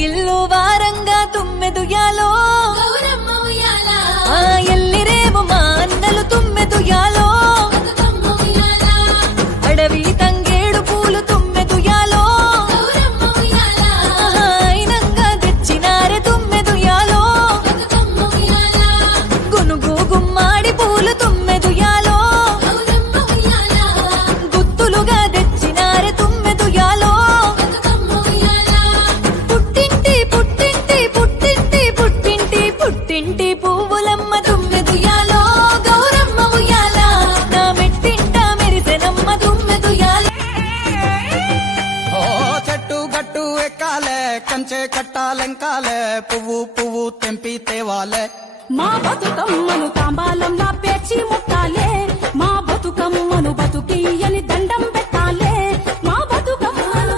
గిల్లు వారంగా తుమ్మెదుయాలో ఎల్లిరేవు మా అన్నలు తుమ్మెదుయాలో అడవి తంగేడు పూలు తుమ్మెదుయాలో అయినంగా తెచ్చినారే తుమ్మెదుయాలో గునుగు గుమ్మాడి పూలు తుమ్మెదుయాలో గుత్తులుగా తెచ్చినారే తుమ్మెదుయాలో పుట్టింటి పుట్టింటి పుట్టింటి పుట్టింటి పుట్టింటి పువ్వులమ్మ తుమ్మెదుయాలో గౌరమ్మ ఉయ్యాల నా మెట్టింట మెరిసెనమ్మ తుమ్మెదుయాల చెట్టు గట్టు ఎక్కాలే కంచె కట్టాలెంకాలే పువ్వు పువ్వు తెంపి తేవాలే మా బతుకమ్మను తాంబాలంలా పేర్చి ముట్టాలే మా బతుకమ్మను బతుకియని దండం పెట్టాలే మా బతుకమ్మను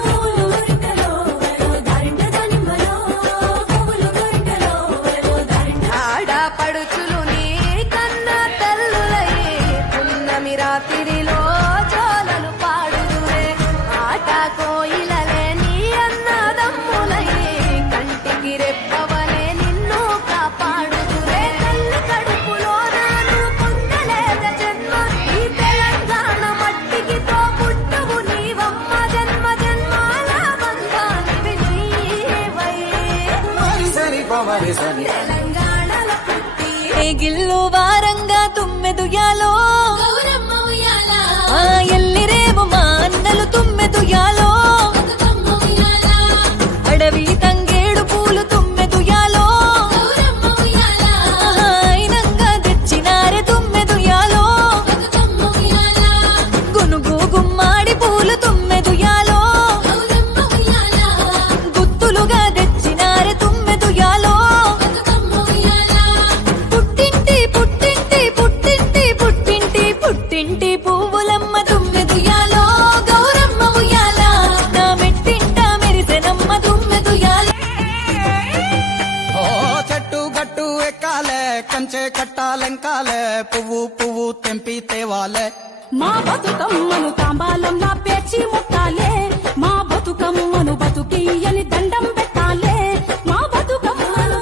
ఆడపడుచులు నీ కన్న తల్లులయ్యే పున్నమి రాత్రిలో జోలలు పాడుదురే ఆట కోయిలలే నీ అన్నదమ్ములయ్యే కంటికి రెప్పవలే నిన్ను కాపాడుదురే తల్లి కడుపులో నాను పొందలేద జన్మ ఈ తెలంగాణ మట్టికి తో పుట్టువు నీవమ్మ జన్మ జన్మాల బంధానివి నీవై తెలంగాణలో పుట్టి గిల్లు వారంగా తుమ్మెదుయాలో ఎల్లిరేవు మా అన్నలు తుమ్మెదుయాలో అడవి తంగేడు పూలు తుమ్మెదుయాలో అయినంగా తెచ్చినారే తుమ్మెదుయాలో గునుగు గుమ్మాడి పూలు తుమ్మెదుయాలో గుత్తులుగా తెచ్చినారే తుమ్మెదుయాలో పుట్టింటి పుట్టింటి పుట్టింటి పుట్టింటి పుట్టింటి పువ్వులమ్మ తుమ్మెదుయాలో గౌరమ్మ ఉయ్యాల నా మెట్టింట మెరిసెనమ్మ తుమ్మెదుయాల చెట్టు గట్టు ఎక్కాలే కంచె కట్టాలెంకాలే పువ్వు పువ్వు తెంపి తేవాలే మా బతుకమ్మను తాంబాలంలా పేర్చి ముట్టాలే మా బతుకమ్మను బతుకియని దండం పెట్టాలే మా బతుకమ్మను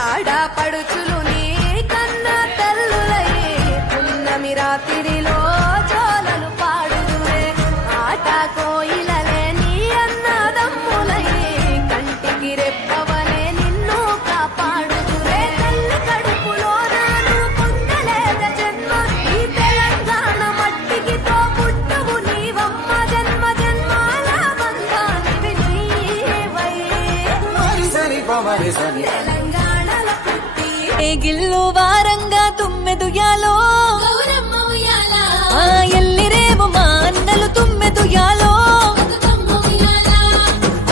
ఆడపడుచులు నీ కన్న తల్లులయ్యే పున్నమి రాత్రిలో జోలలు పాడుదురే ఆట కోయిలలే నీ అన్నదమ్ములయ్యే కంటికి రెప్పవలే నిన్ను కాపాడుదురే తల్లి కడుపులో నాను పొందలేద జన్మ ఈ తెలంగాణ మట్టికి తో పుట్టువు నీవమ్మ జన్మ జన్మాల బంధానివి నీవై తెలంగాణలో పుట్టి గిల్లు వారంగా తుమ్మెదుయాలో ఎల్లిరేవు మా అన్నలు తుమ్మెదుయాలో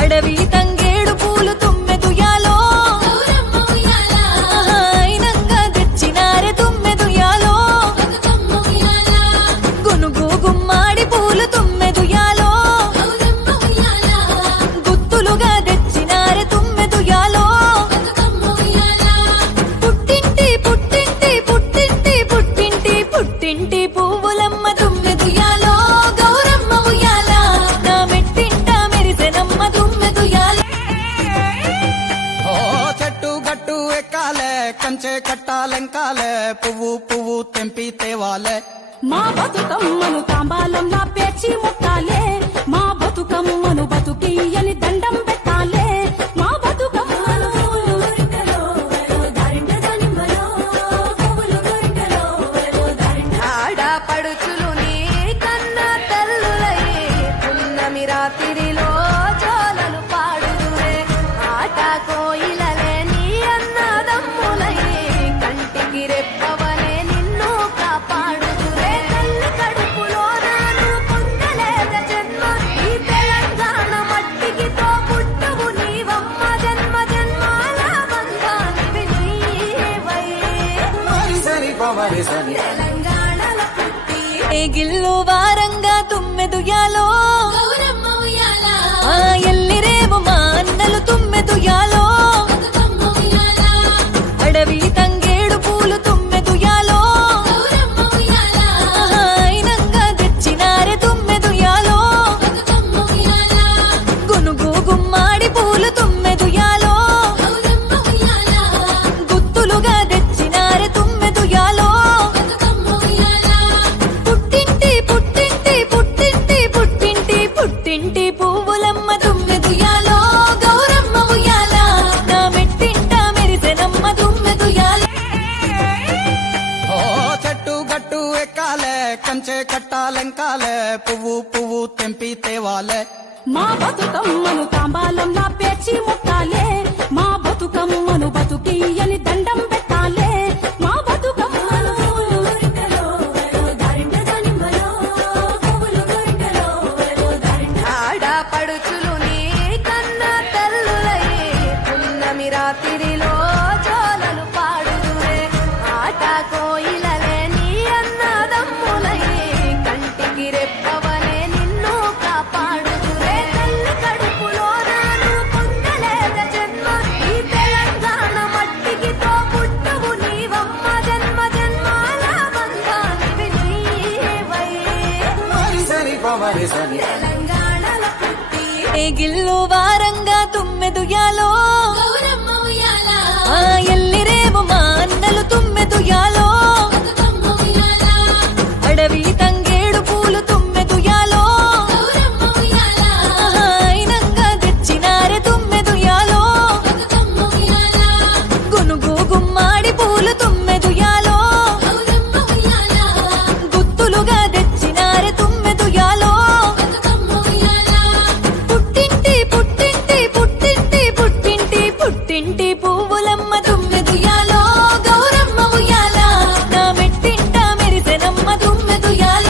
అడవి తంగేడు పూలు తుమ్మెదుయాలో అయినంగా తెచ్చినారే తుమ్మెదుయాలో గునుగు గుమ్మాడి పూలు తుమ్మెదుయాలో గుత్తులుగా తెచ్చినారే తుమ్మెదుయాలో పుట్టింటి పుట్టింటి పుట్టింటి పుట్టింటి పుట్టింటి పువ్వులమ్మ తుమ్మెదుయాలో గౌరమ్మ ఉయ్యాల నా మెట్టింట మెరిసెనమ్మ తుమ్మెదుయాల చెట్టు గట్టు ఎక్కాలే కంచె కట్టాలెంకాలే పువ్వు పువ్వు తెంపి తేవాలే మా బతుకమ్మను తాంబాలంలా పేర్చి ముట్టాలే మా బతుకమ్మను బతుకియని దండం పెట్టాలే మా బతుకమ్మను ఆడపడుచులు నీ కన్న తల్లులయ్యే పున్నమి రాత్రిలో జోలలు పాడుదురే ఆట కోయిలలే నీ అన్నదమ్ములయ్యే కంటికి రెప్పవలే నిన్ను కాపాడుదురే తల్లి కడుపులో నాను పొందలేద జన్మ ఈ తెలంగాణ మట్టికి తో పుట్టువు నీవమ్మ జన్మ జన్మాల బంధానివి నీవై తెలంగాణలో పుట్టి గిల్లు వారంగా తుమ్మెదుయాలో ఎల్లిరేవు మా అన్నలు తుమ్మెదుయాలో అడవి తంగేడు పూలు తుమ్మెదుయాలో అయినంగా తెచ్చినారే తుమ్మెదు పువ్వు పువ్వు తెంపి తేవాలే మా బతుకమ్మను తాంబాలంలా పేర్చి ముట్టాలే మా బతుకమ్మను బతుకియ్యని దండం పెట్టాలే మా బతుకమ్మను ఆడపడుచులు నీ కన్న తల్లులయ్యే పున్నమి రాత్రిలో జోలలు పాడుదురే ఆట కోయిలలే నీ అన్నదమ్ములయ్యే కంటికి రెప్పవలే నిన్ను కాపాడుదురే తల్లి కడుపులో నాను పొందలేద జన్మ ఈ తెలంగాణ మట్టికి తో పుట్టువు నీవమ్మ జన్మ జన్మాల బంధానివి నీవై తెలంగాణల పుట్టి గిల్లు వారంగా తుమ్మెదుయాలో ఆ ఎల్లిరేవు మా అన్నలు తుమ్మెదుయాలో అడవి తంగేడు పూలు తుమ్మెదుయాలో అయినంగా తెచ్చినారే తుమ్మెదుయాలో గునుగు గుమ్మాడి పూలు తుమ్మెదుయాలో గుత్తులుగా తెచ్చినారే తుమ్మెదుయాలో పుట్టింటి పుట్టింటి పుట్టింటి పుట్టింటి పుట్టింటి పువ్వులమ్మ తుమ్మెదుయాలో గౌరమ్మ ఉయ్యాల నా మెట్టింట మెరిసెనమ్మ తుమ్మెదుయాల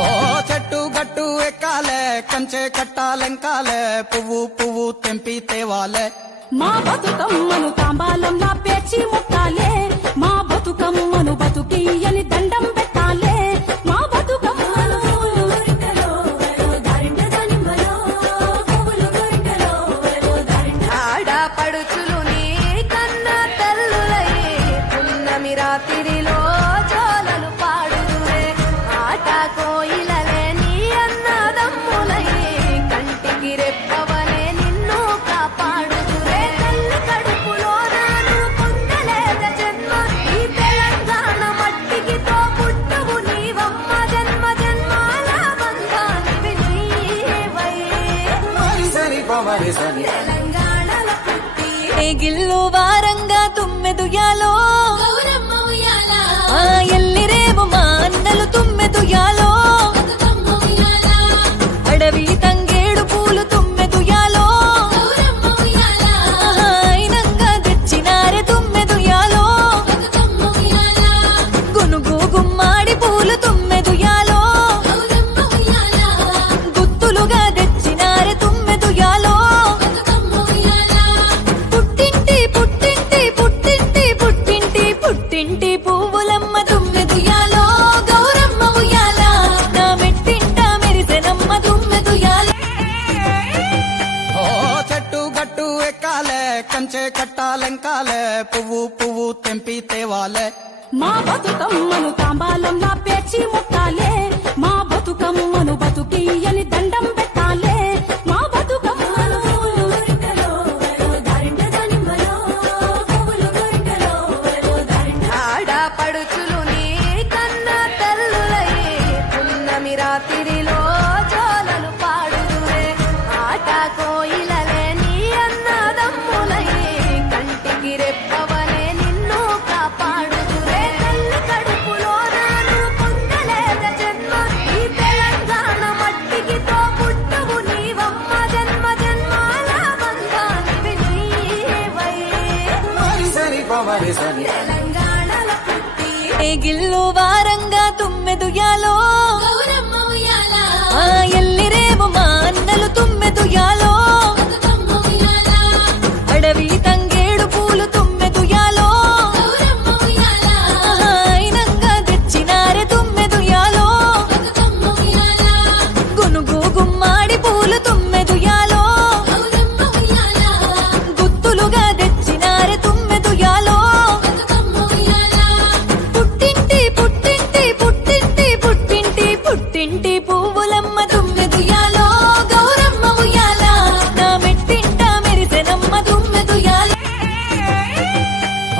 ఓ చెట్టు గట్టు ఎక్కాలే కంచె కట్టాలెంకాలే పువ్వు పువ్వు తెంపి తేవాలే మా బతుకమ్మను తాంబాలంలా పేర్చి ముట్టాలే మా బతుకమ్మను బతుకియ్యని దండం పెట్టాలే మా బతుకమ్మను ఆడపడుచులు నీ కన్న తల్లులయ్యే పున్నమి రాత్రిలో జోలలు పాడుదురే ఆట కోయిలలే నీ అన్నదమ్ములయ్యే కంటికి రెప్పవలే నిన్ను కాపాడుదురే తల్లి కడుపులో నాను పొందలేద జన్మ ఈ తెలంగాణ మట్టికి తో పుట్టువు నీవమ్మ జన్మ జన్మాల బంధానివి నీవై తెలంగాణల పుట్టి గిల్లు వారంగా తుమ్మెదుయాలో ఆ ఎల్లిరేవు మా అన్నలు తుమ్మెదుయాలో అడవి తంగేడు పూలు తుమ్మెదుయాలో అయినంగా తెచ్చినారే తుమ్మెదుయాలో గునుగు గుమ్మాడి పూలు తుమ్మెదుయాలో గుత్తులుగా తెచ్చినారే తుమ్మెదుయాలో పుట్టింటి పుట్టింటి పుట్టింటి పుట్టింటి పుట్టింటి పువ్వులమ్మ తుమ్మెదుయాలో గౌరమ్మ ఉయ్యాల నా మెట్టింట మెరిసెనమ్మ తుమ్మెదుయాల ఓ చెట్టు గట్టు ఎక్కాలే కంచె కట్టాలెంకాలే పువ్వు పువ్వు తెంపి తేవాలే మా బతుకమ్మను తాంబాలంలా పేర్చి ముట్టాలే మా బతుకమ్మను బతుకియ్యని దండం పెట్టాలే మా బతుకమ్మను ఆడపడుచులు నీ కన్న తల్లులయ్యే పున్నమి రాత్రిలో జోలలు పాడుదురే ఆట కోయిలలే నీ అన్నదమ్ములయ్యే కంటికి రెప్పవలే నిన్ను కాపాడుదురే తల్లి కడుపులో నాను పొందలేద జన్మ ఈ తెలంగాణ మట్టికి తో పుట్టువు నీవమ్మ జన్మ జన్మాల బంధానివి నీవై తెలంగాణల పుట్టి గిల్లు వారంగా తుమ్మెదుయాలో ఆ ఎల్లిరేవు మా అన్నలు తుమ్మెదుయాలో అడవి తంగేడు పూలు తుమ్మెదుయాలో అయినంగా తెచ్చినారే తుమ్మెదుయాలో గునుగు గుమ్మాడి పూలు తుమ్మెదుయాలో గుత్తులుగా తెచ్చినారే తుమ్మెదుయాలో పుట్టింటి పుట్టింటి పుట్టింటి పుట్టింటి పుట్టింటి పువ్వులమ్మ తుమ్మెదుయాలో గౌరమ్మ ఉయ్యాల నా మెట్టింట మెరిసెనమ్మ తుమ్మెదుయాల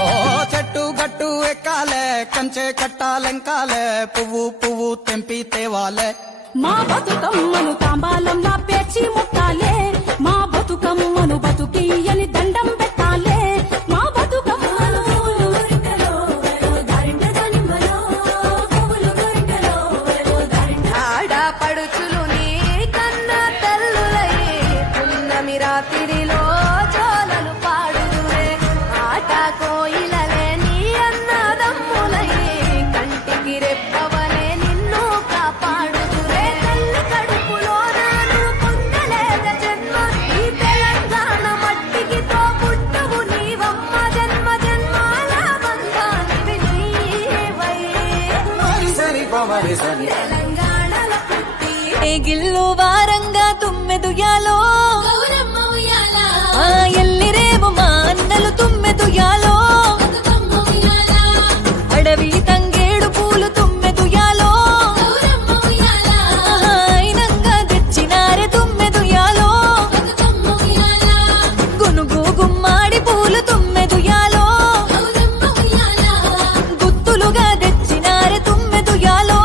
ఓ చెట్టు గట్టు ఎక్కాలే కంచె కట్టాలెంకాలే పువ్వు పువ్వు తెంపి తేవాలే మా బతుకమ్మను తాంబాలంలా పేర్చి ముట్టాలే మా బతుకమ్మను బతుకియ్యని దండం పెట్టాలే మా బతుకమ్మను గిల్లు వారంగా తుమ్మెదుయాలో ఆ ఎల్లిరేవు మా అన్నలు తుమ్మెదుయాలో అడవి తంగేడు పూలు తుమ్మెదుయాలో అయినంగా తెచ్చినారే తుమ్మెదుయాలో గునుగు గుమ్మాడి పూలు తుమ్మెదుయాలో గుత్తులుగా తెచ్చినారే తుమ్మెదుయాలో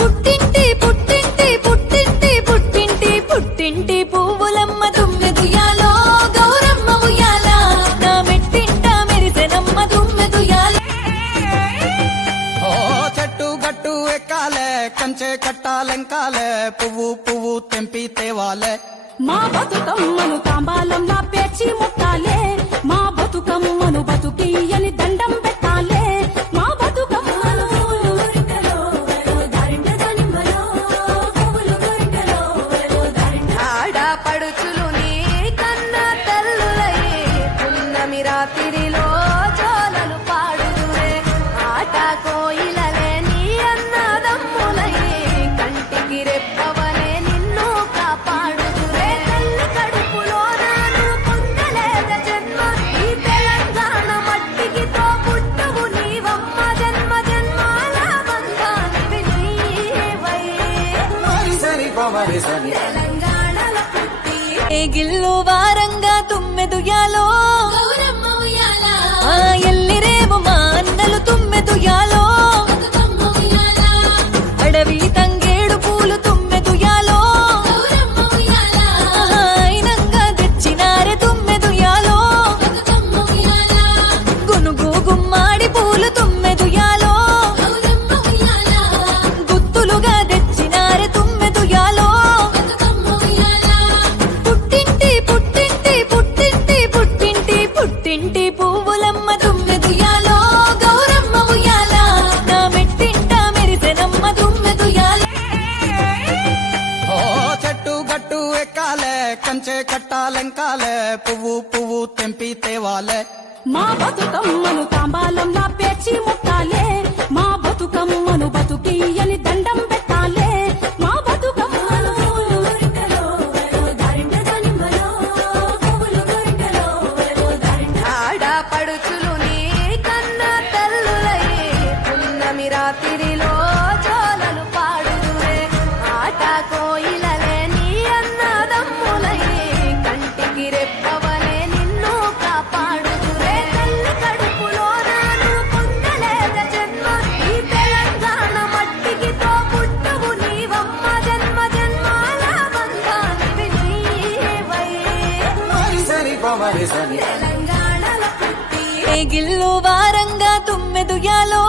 పుట్టింటి పుట్టింటి పుట్టింటి పుట్టింటి పుట్టింటి పువ్వులమ్మ తుమ్మెదుయాలో గౌరమ్మ ఉయ్యాల నా మెట్టింట మెరిసెనమ్మ తుమ్మెదుయాల ఓ చెట్టు గట్టు ఎక్కాలే కంచె కట్టాలెంకాలే పువ్వు పువ్వు తెంపి తేవాలే మా బతుకమ్మను తాంబాలంలా పేర్చి ముట్టాలే మా బతుకమ్మను బతుకియ్యని దండం పెట్టాలే మా బతుకమ్మను ఆడపడుచులు నీ కన్న తల్లులయ్యే పున్నమి రాత్రిలో జోలలు పాడుదురే ఆట కోయిలలే నీ అన్నదమ్ములయ్యే కంటికి రెప్పవలే నిన్ను కాపాడుదురే తల్లి కడుపులో నాను పొందలేద జన్మ ఈ తెలంగాణ మట్టికి తో పుట్టువు నీవమ్మ జన్మ జన్మాల బంధానివి నీవై తెలంగాణల పుట్టి గిల్లు వారంగా తుమ్మెదుయాలో ఆ ఎల్లిరేవు మా అన్నలు తుమ్మెదుయాలో అడవి తంగేడు పూలు తుమ్మెదుయాలో అయినంగా తెచ్చినారే తుమ్మెదుయాలో గునుగు గుమ్మాడి పూలు తుమ్మెదుయాలో గుత్తులుగా తెచ్చినారే తుమ్మెదుయాలో పుట్టింటి పుట్టింటి పుట్టింటి పుట్టింటి పుట్టింటి పువ్వులమ్మ తుమ్మెదుయాలో గౌరమ్మ ఉయ్యాల నా మెట్టింట మెరిసెనమ్మ తుమ్మెదుయాల ఓ చెట్టు గట్టు ఎక్కాలే కంచె కట్టాలెంకాలే పువ్వు పువ్వు తెంపి తేవాలే మా బతుకమ్మను తాంబాలంలా పేర్చి ముట్టాలే మా బతుకమ్మను బతుకియ్యని దండం పెట్టాలే మా బతుకమ్మను ఆడపడుచులు నీ కన్న తల్లులయ్యే పున్నమి రాత్రిలో జోలలు పాడుదురే ఆట కోయిలలే నీ అన్నదమ్ములయ్యే కంటికి రెప్పవలే నిన్ను కాపాడుదురే తల్లి కడుపులో నాను పొందలేద జన్మ ఈ తెలంగాణ మట్టికి తో పుట్టువు నీవమ్మ జన్మ జన్మాల బంధానివి నీవై తెలంగాణల పుట్టి గిల్లు వారంగా తుమ్మెదుయాలో